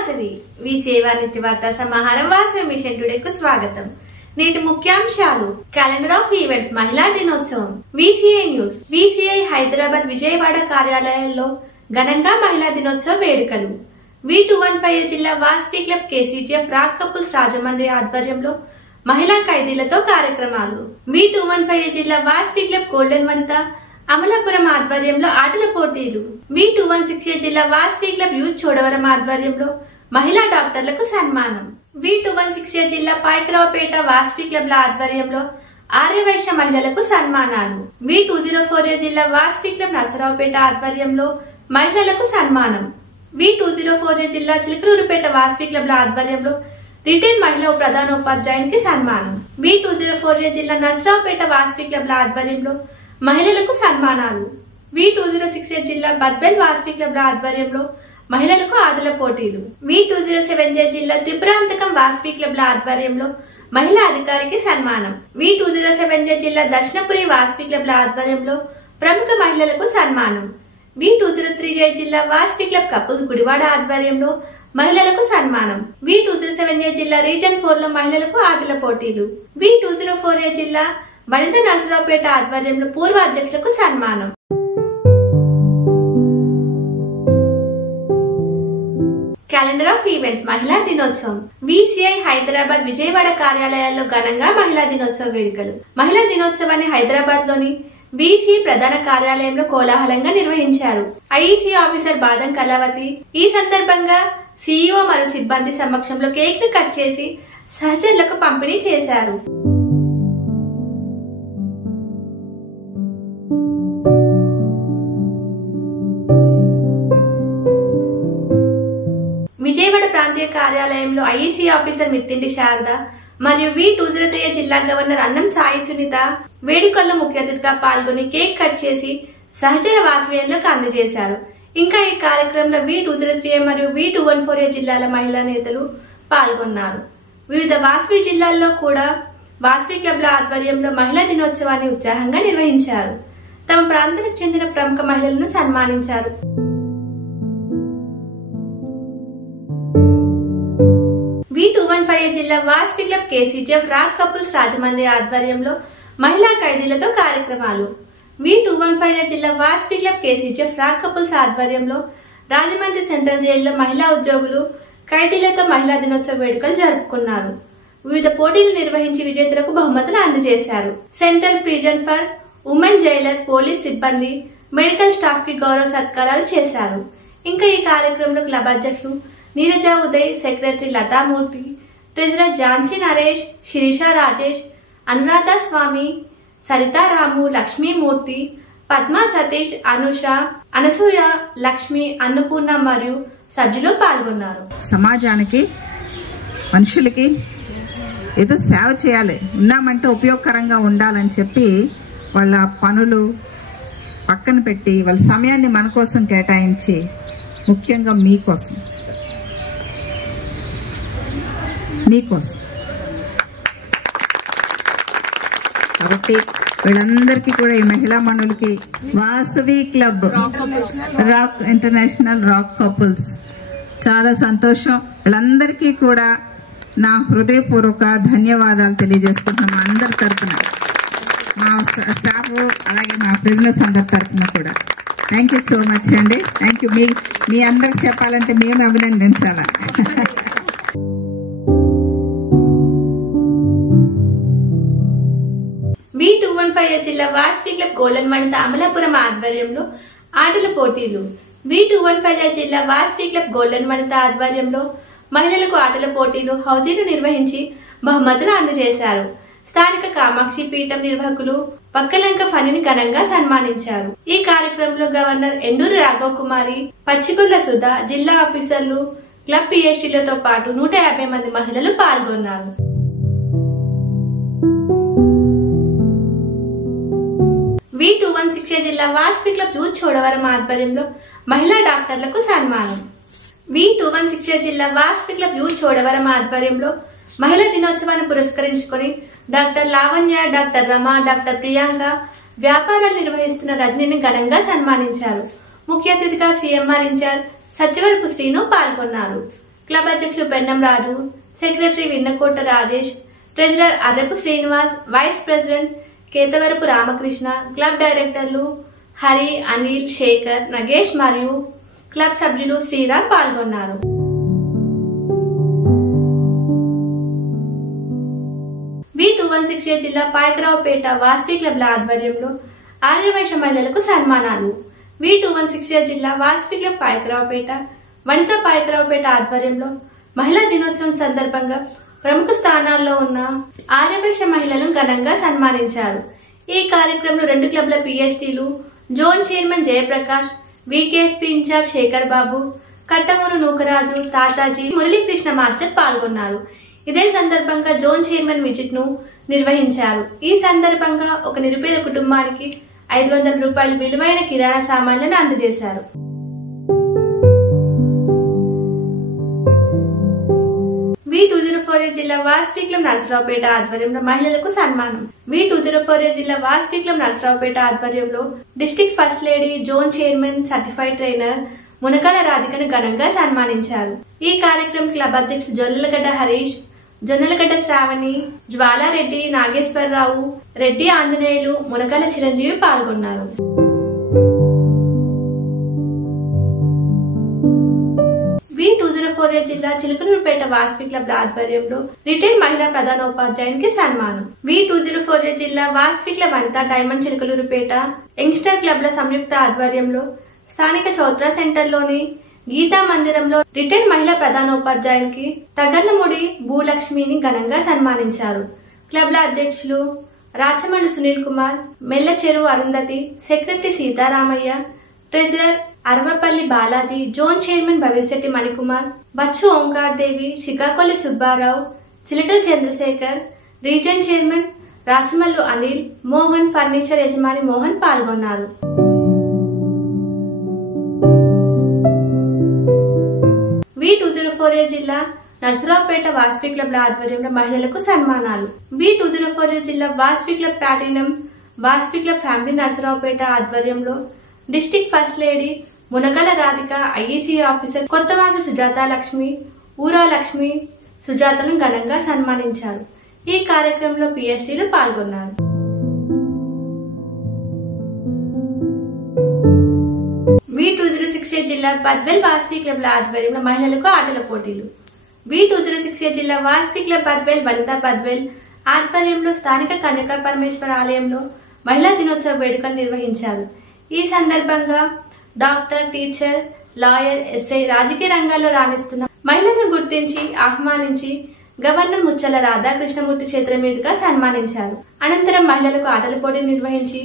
వాసవి వీచేవానిత్య వార్తా సమాహారం వాసవి మిషన్ టుడేకు స్వాగతం. నేటి ముఖ్యాంశాలు: క్యాలెండర్ ఆఫ్ ఈవెంట్స్, మహిళా దినోత్సవం, VCI news, VCI Hyderabad Vijayawada కార్యాలయాల్లో ఘనంగా మహిళా దినోత్సవ వేడుకలు, V215 జిల్లా Vasavi club KCGF rock couples Rajahmundry ఆధ్వర్యంలో మహిళా ఖైదీలతో కార్యక్రమాలు, V215 జిల్లా వాసవి క్లబ్ గోల్డెన్ వనిత అమలాపురం ఆధ్వర్యంలో ఆటల పోటీలు, V216 జిల్లా వాసవి క్లబ్ యూత్ చోడవరం ఆధ్వర్యంలో మహిళా డాక్టర్లకు సన్మానం, V216 జిల్లా పాయకరావుపేట వాసవి క్లబ్ల ఆధ్వర్యంలో ఆర్యవైశ్య మహిళలకు సన్మానాలు, V204 జిల్లా వాసవి క్లబ్ నర్సరావుపేట ఆధ్వర్యంలో మహిళలకు సన్మానం, V204 జిల్లా చిలకలూరుపేట వాసవి క్లబ్ల ఆధ్వర్యంలో రిటైర్ మహిళా ప్రధానోపాధ్యాయునికి సన్మానం, V204 జిల్లా నర్సరావుపేట వాసవి క్లబ్ల ఆధ్వర్యంలో మహిళలకు సన్మానాలు, V206 జిల్లా బద్బెల్ వాసవి క్లబ్ల ఆధ్వర్యంలో మహిళలకు ఆటల పోటీలు, V207 జిల్లా త్రిపురాంతకం వాసవి క్లబ్ల ఆధ్వర్యంలో మహిళా అధికారికి సన్మానం, V207 జిల్లా దర్శనపురి వాసవి క్లబ్ల ఆధ్వర్యంలో ప్రముఖ మహిళలకు సన్మానం, V203 జిల్లా వాసవి క్లబ్ కపుల్స్ గుడివాడ ఆధ్వర్యంలో మహిళలకు సన్మానం, V207 జిల్లా రీజన్ 4 లో మహిళలకు ఆటల పోటీలు, V204 జిల్లా వనిత నర్సరావుపేట ఆధ్వర్యంలో పూర్వ అధ్యక్షులకు సన్మానం. క్యాలెండర్ ఆఫ్ ఈవెంట్స్, మహిళా దినోత్సవం, వీసీఐ హైదరాబాద్ విజయవాడ కార్యాలయాల్లో ఘనంగా మహిళా దినోత్సవ వేడుకలు. మహిళా దినోత్సవాన్ని హైదరాబాద్ లోని వీసీ ప్రధాన కార్యాలయంలో కోలాహలంగా నిర్వహించారు. ఐఈసీ ఆఫీసర్ బాదం కళావతి ఈ సందర్భంగా సీఈఓ మరియు సిబ్బంది సమక్షంలో కేక్ ను కట్ చేసి సహచరులకు పంపిణీ చేశారు. విజయవాడ ప్రాంతీయ కార్యాలయంలో ఐఈసీ ఆఫీసర్ మిత్తింటి శారద మరియు V203 జిల్లా గవర్నర్ అన్నం సాయి సునీత వేడుకల్లో ముఖ్య అతిథిగా పాల్గొని కేక్ కట్ చేసి సహచర వాసవ్యంలోకి అందజేశారు. ఇంకా ఈ కార్యక్రమంలో V203 మరియు V214 జిల్లాల మహిళా నేతలు పాల్గొన్నారు. వివిధ వాసవి జిల్లాల్లో కూడా వాసవి క్లబ్ల ఆధ్వర్యంలో మహిళా దినోత్సవాన్ని ఉత్సాహంగా నిర్వహించారు. తమ ప్రాంతానికి చెందిన ప్రముఖ మహిళలను సన్మానించారు. V215 జిల్లా Vasavi club KCGF rock couples Rajahmundry ఆధ్వర్యంలో మహిళా ఖైదీలతో కార్యక్రమాలు, V215 జిల్లా Vasavi club KCGF rock couples ఆధ్వర్యంలో రాజమండ్రి సెంట్రల్ జైల్లో మహిళా ఉద్యోగులు ఖైదీలతో మహిళా దినోత్సవ వేడుకలు జరుపుకున్నారు. వివిధ పోటీలు నిర్వహించి విజేతలకు బహుమతులు అందజేశారు. Central prison for women Jailer police సిబ్బంది మెడికల్ స్టాఫ్ కి గౌరవ సత్కారాలు చేశారు. ఇంకా ఈ కార్యక్రమంలో క్లబ్ అధ్యక్షులు నీరజ ఉదయ్, సెక్రటరీ లతామూర్తి, ట్రెజరర్ ఝాన్సీ నరేష్, శిరీష రాజేష్, అనురాధ స్వామి, సరితారాము, లక్ష్మీమూర్తి, పద్మా సతీష్, అనుష, అనసూయ, లక్ష్మి, అన్నపూర్ణ మరియు సభ్యులు పాల్గొన్నారు. సమాజానికి మనుషులకి ఏదో సేవ చేయాలి, ఉన్నామంటే ఉపయోగకరంగా ఉండాలని చెప్పి వాళ్ళ పనులు పక్కన పెట్టి వాళ్ళ సమయాన్ని మన కోసం కేటాయించి ముఖ్యంగా మీకోసం కాబట్టి వీళ్ళందరికీ కూడా ఈ మహిళా మనులకి Vasavi club rock international rock couples చాలా సంతోషం. వీళ్ళందరికీ కూడా నా హృదయపూర్వక ధన్యవాదాలు తెలియజేసుకుంటున్నాం. మా అందరి తరఫున, మా స్టాఫ్ అలాగే మా బిజినెస్ అందరి తరఫున కూడా థ్యాంక్ యూ సో మచ్ అండి. Thank you. మీ అందరికి చెప్పాలంటే మేము అభినందించాలా. V215 జిల్లా వాసవి క్లబ్ గోల్డెన్ వనిత అమలాపురం ఆధ్వర్యంలో ఆటల పోటీలు, V215 జిల్లా వాసవి క్లబ్ గోల్డెన్ వనిత ఆధ్వర్యంలో మహిళలకు ఆటల పోటీలు హౌజీను నిర్వహించి బహుమతులు అందజేశారు. స్థానిక కామాక్షి పీఠం నిర్వాహకులు పక్కలంక ఫణిని ఘనంగా సన్మానించారు. ఈ కార్యక్రమంలో గవర్నర్ ఎండూరు రాఘవ్ కుమారి, పచ్చికొల్ల సుధా, జిల్లా ఆఫీసర్లు, క్లబ్ పిఎస్టీలతో పాటు 150 మంది మహిళలు పాల్గొన్నారు. V216 జిల్లా వాసవి క్లబ్ యూత్ చోడవరం ఆధ్వర్యంలో మహిళా డాక్టర్లకు సన్మానం, V216 జిల్లా వాసవి క్లబ్ యూత్ చోడవరం ఆధ్వర్యంలో మహిళా దినోత్సవాన్ని పురస్కరించుకుని doctor Lavanya, doctor Rama, doctor Priyanka వ్యాపారాలు నిర్వహిస్తున్న రజనిని ఘనంగా సన్మానించారు. ముఖ్య అతిథిగా సీఎంఆర్ ఇన్ఛార్జ్ సచివరపు శ్రీను పాల్గొన్నారు. క్లబ్ అధ్యక్షులు Pennam Raju, secretary Vinnakota Rajesh, treasurer Arrapu Srinivas, vice president Ketavarapu Ramakrishna, club డైరెక్టర్లు హరి, అనిల్, శేఖర్, నగేష్ మరియు క్లబ్ సభ్యులు శ్రీరామ్ పాల్గొన్నారు. V216 జిల్లా పాయకరావుపేట వాసవి క్లబ్ల ఆధ్వర్యంలో ఆర్యవైశ్య మహిళలకు సన్మానాలు. V216 జిల్లా వాసవి క్లబ్ పాయకరావుపేట, వనితా పాయకరావుపేట ఆధ్వర్యంలో మహిళా దినోత్సవం సందర్భంగా ప్రముఖ స్థానాల్లో ఉన్న ఆర్యవైశ్య మహిళలను ఘనంగా సన్మానించారు. ఈ కార్యక్రమంలో 2 క్లబ్ల PhDలు, zone chairman Jayaprakash, VKSP incharge Sekhar Babu, Kattamuru Nookaraju, Tataji, Muralikrishna master పాల్గొన్నారు. ఇదే సందర్భంగా జోన్ చైర్మన్ విజిట్ ను నిర్వహించారు. ఈ సందర్భంగా ఒక నిరుపేద కుటుంబానికి 500 రూపాయలు విలువైన కిరాణా సామాన్లను అందజేశారు. V204 జిల్లా వాసవి క్లబ్ నరసరావుపేట ఆధ్వర్యంలో మహిళలకు సన్మానం. V204 జిల్లా వాసవి క్లబ్ నరసరావుపేట ఆధ్వర్యంలో district first lady, zone chairman, certified trainer Munakala రాధికను ఘనంగా సన్మానించారు. ఈ కార్యక్రమం క్లబ్ అధ్యక్షులు జొన్నలగడ్డ హరీష్, జొన్నలగడ్డ శ్రావణి, జ్వాలారెడ్డి, నాగేశ్వరరావు, రెడ్డి ఆంజనేయులు, మునకాల చిరంజీవి పాల్గొన్నారు. V204 జిల్లా చిలుకలూరుపేట వాసవి క్లబ్ ఆధ్వర్యంలో రిటైర్డ్ మహిళా ప్రధానోపాధ్యాయునికి సన్మానం. V204 జిల్లా Vasavi club Vanitha diamond Chilakaluripet youngster క్లబ్ల సంయుక్త ఆధ్వర్యంలో స్థానిక చౌత్రా సెంటర్లోని గీతా మందిరంలో రిటైర్డ్ మహిళా ప్రధానోపాధ్యాయునికి తగర్లముడి భూలక్ష్మిని ఘనంగా సన్మానించారు. క్లబ్ల అధ్యక్షులు Rachamalli Sunil Kumar, Mella Cheruvu Arundhati, secretary Seetharamaiah, treasurer Aravapalli Balaji, zone chairman Bhavisetti Manikumar, Bachchu Omkar Devi, Sikakolli Subbarao, Chilakala Chandrasekhar, region chairman Rachamallu Anil, Mohan, furniture యజమాని మోహన్ పాల్గొన్నారు. V204 జిల్లా నర్సరావుపేట వాసవి క్లబ్ల ఆధ్వర్యంలో మహిళలకు సన్మానాలు. V204 జిల్లా Vasavi club platinum, Vasavi club family Narsaraopet ఆధ్వర్యంలో district first lady Munagala Radhika, IEC officer Kothavasa Sujatha Lakshmi, Oora Lakshmi, సుజాతను ఘనంగా సన్మానించారు. ఈ కార్యక్రమంలో PhDలు పాల్గొన్నారు. V206 జిల్లా బద్వేల్ వాసవి క్లబ్ల ఆధ్వర్యంలో మహిళలకు ఆటల పోటీలు. V206 జిల్లా వాసవి క్లబ్ బద్వేల్, వనితా బద్వేల్ ఆధ్వర్యంలో స్థానిక కన్యకా పరమేశ్వర ఆలయంలో మహిళా దినోత్సవ వేడుకలు నిర్వహించారు. ఈ సందర్భంగా డాక్టర్, టీచర్, లాయర్, SI రాజకీయ రంగాల్లో రాణిస్తున్న మహిళలను గుర్తించి ఆహ్వానించి గవర్నర్ ముచ్చల రాధాకృష్ణమూర్తి చేతుల మీదుగా సన్మానించారు. అనంతరం మహిళలకు ఆటల పోటీ నిర్వహించి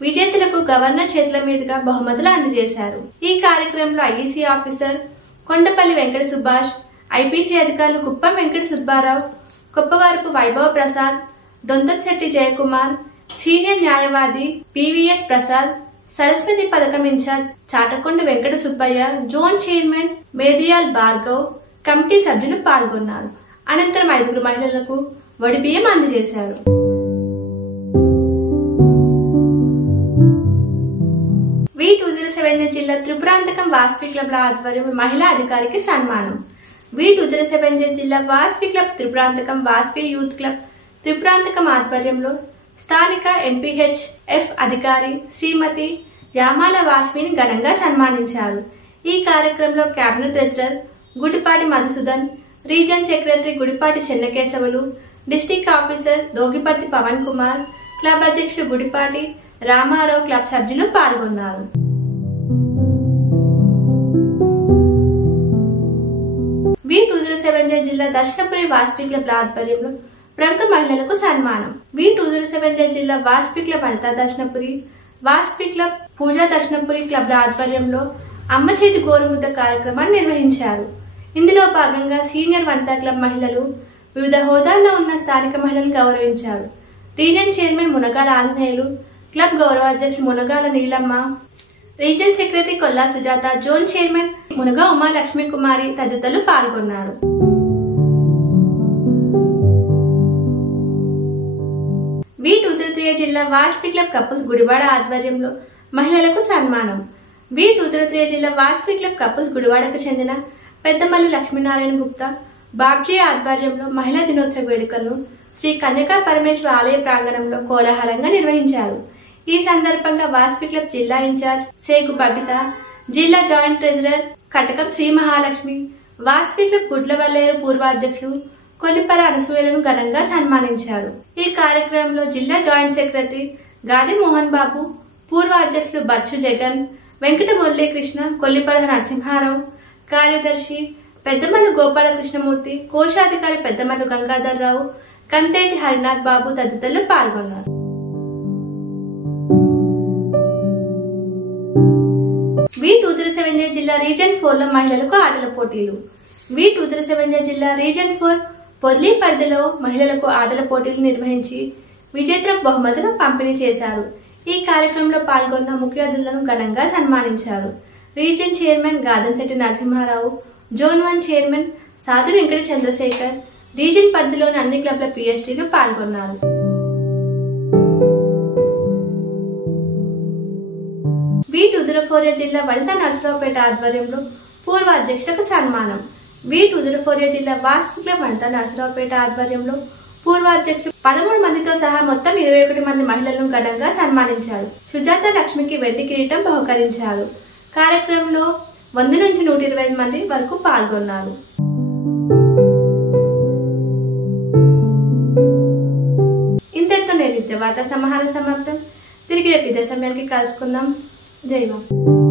విజేతలకు గవర్నర్ చేతుల మీదుగా బహుమతులు అందజేశారు. ఈ కార్యక్రమంలో IEC officer Kondapalli Venkata Subhash, IPC అధికారులు కుప్పం వెంకట సుబ్బారావు, కొప్పవారపు వైభవ ప్రసాద్, దొంతశెట్టి జయకుమార్, సీనియర్ న్యాయవాది PVS ప్రసాద్, సరస్వతి పథకం incharge Chatakonda Venkata Subbaiah, zone chairman Medial Bhargav, committee సభ్యులు పాల్గొన్నారు. అనంతరం 5 మహిళలకు వడిబియ్యం అందజేశారు. V207 జిల్లా త్రిపురాంతకం వాసవి క్లబ్ల ఆధ్వర్యంలో మహిళా అధికారికి సన్మానం. V207 జిల్లా Vasavi club Tripurantakam Vasavi youth club Tripurantakam ఆధ్వర్యంలో స్థానిక MPHF అధికారి శ్రీమతి యామాల వాసవిని ఘనంగా సన్మానించారు. ఈ కార్యక్రమంలో cabinet treasurer Gudipati Madhusudan, region secretary Gudipati Chennakesavulu, district officer Dogiparthi Pavan Kumar, club అధ్యక్షులు గుడిపాటి రామారావు, క్లబ్ సభ్యులు పాల్గొన్నారు. V207 జిల్లా దర్శనపురి వాసవి క్లబ్ ఆధ్వర్యంలో ప్రముఖ మహిళలకు సన్మానం. V207 జిల్లా వాసవి క్లబ్ వనితా దర్శనపురి, వాసవి క్లబ్ పూజా దర్శనపురి క్లబ్ల ఆధ్వర్యంలో అమ్మ చేతి గోరుముద్ద కార్యక్రమాన్ని నిర్వహించారు. ఇందులో భాగంగా సీనియర్ వనితా క్లబ్ మహిళలు వివిధ హోదాల్లో ఉన్న స్థానిక మహిళలను గౌరవించారు. Region chairman Munagala Anjaneyulu, club గౌరవ అధ్యక్షులు Munagala Neelamma, region secretary Kolla Sujatha, zone chairman Munaga Uma Lakshmi Kumari తదితరులు పాల్గొన్నారు. V203 జిల్లా వాసవి క్లబ్ కపుల్స్ గుడివాడ ఆధ్వర్యంలో మహిళలకు సన్మానం. V203 జిల్లా వాసవి క్లబ్ కపుల్స్ గుడివాడకు చెందిన పెద్దమల్లి లక్ష్మీనారాయణ గుప్తా బాబ్జీ ఆధ్వర్యంలో మహిళా దినోత్సవ వేడుకలను శ్రీ కన్యకా పరమేశ్వర ఆలయ ప్రాంగణంలో కోలాహలంగా నిర్వహించారు. ఈ సందర్భంగా వాసవి క్లబ్ జిల్లా ఇన్ఛార్జ్ సేగు బబిత, జిల్లా జాయింట్ ట్రెజరర్ కటకం శ్రీ మహాలక్ష్మి, వాసవి క్లబ్ గుడ్లవల్లేరు పూర్వాధ్యక్షులు కొల్లిపర అనసూయలను ఘనంగా సన్మానించారు. ఈ కార్యక్రమంలో జిల్లా జాయింట్ సెక్రటరీ గాది మోహన్ బాబు, పూర్వ అధ్యక్షులు బచ్చు జగన్, వెంకట మురళీకృష్ణ, కొల్లిపర నరసింహారావు, కార్యదర్శి పెద్దమల్లు గోపాలకృష్ణమూర్తి, కోశాధికారి పెద్దమల్లు గంగాధర్ రావు, కంతేటి హరినాథ్ బాబు తదితరులు పాల్గొన్నారు. V237 జిల్లా రీజన్ 4 లో మహిళలకు ఆటల పోటీలు. V237 జిల్లా రీజన్ 4 పొర్లి పరిధిలో మహిళలకు ఆటల పోటీలు నిర్వహించి విజేతలకు బహుమతులు పంపిణీ చేశారు. ఈ కార్యక్రమంలో పాల్గొన్న ముఖ్య అతిథులను ఘనంగా సన్మానించారు. Region chairman Gadamsetty Narasimharao, zone 1 chairman Sadhu Venkata Chandrasekhar, reason పరిధిలోని అన్ని క్లబ్ల PhDలు పాల్గొన్నారు. V204 జిల్లా వనిత నర్సరావుపేట ఆధ్వర్యంలో పూర్వ అధ్యక్షులకు సన్మానం. V204 జిల్లా వాసవి క్లబ్ వనిత నర్సరావుపేట ఆధ్వర్యంలో పూర్వ అధ్యక్షులు 13 మందితో సహా మొత్తం 21 మంది మహిళలను ఘనంగా సన్మానించారు. సుజాత లక్ష్మికి వెండి కిరీటం బహుకరించారు. కార్యక్రమంలో 100 నుంచి 125 మంది వరకు పాల్గొన్నారు. ఇంతటితో నేటి వార్తా సమాహారం సమాప్తం. తిరిగి రేపు ఇదే సమయానికి కలుసుకుందాం. జై మాత.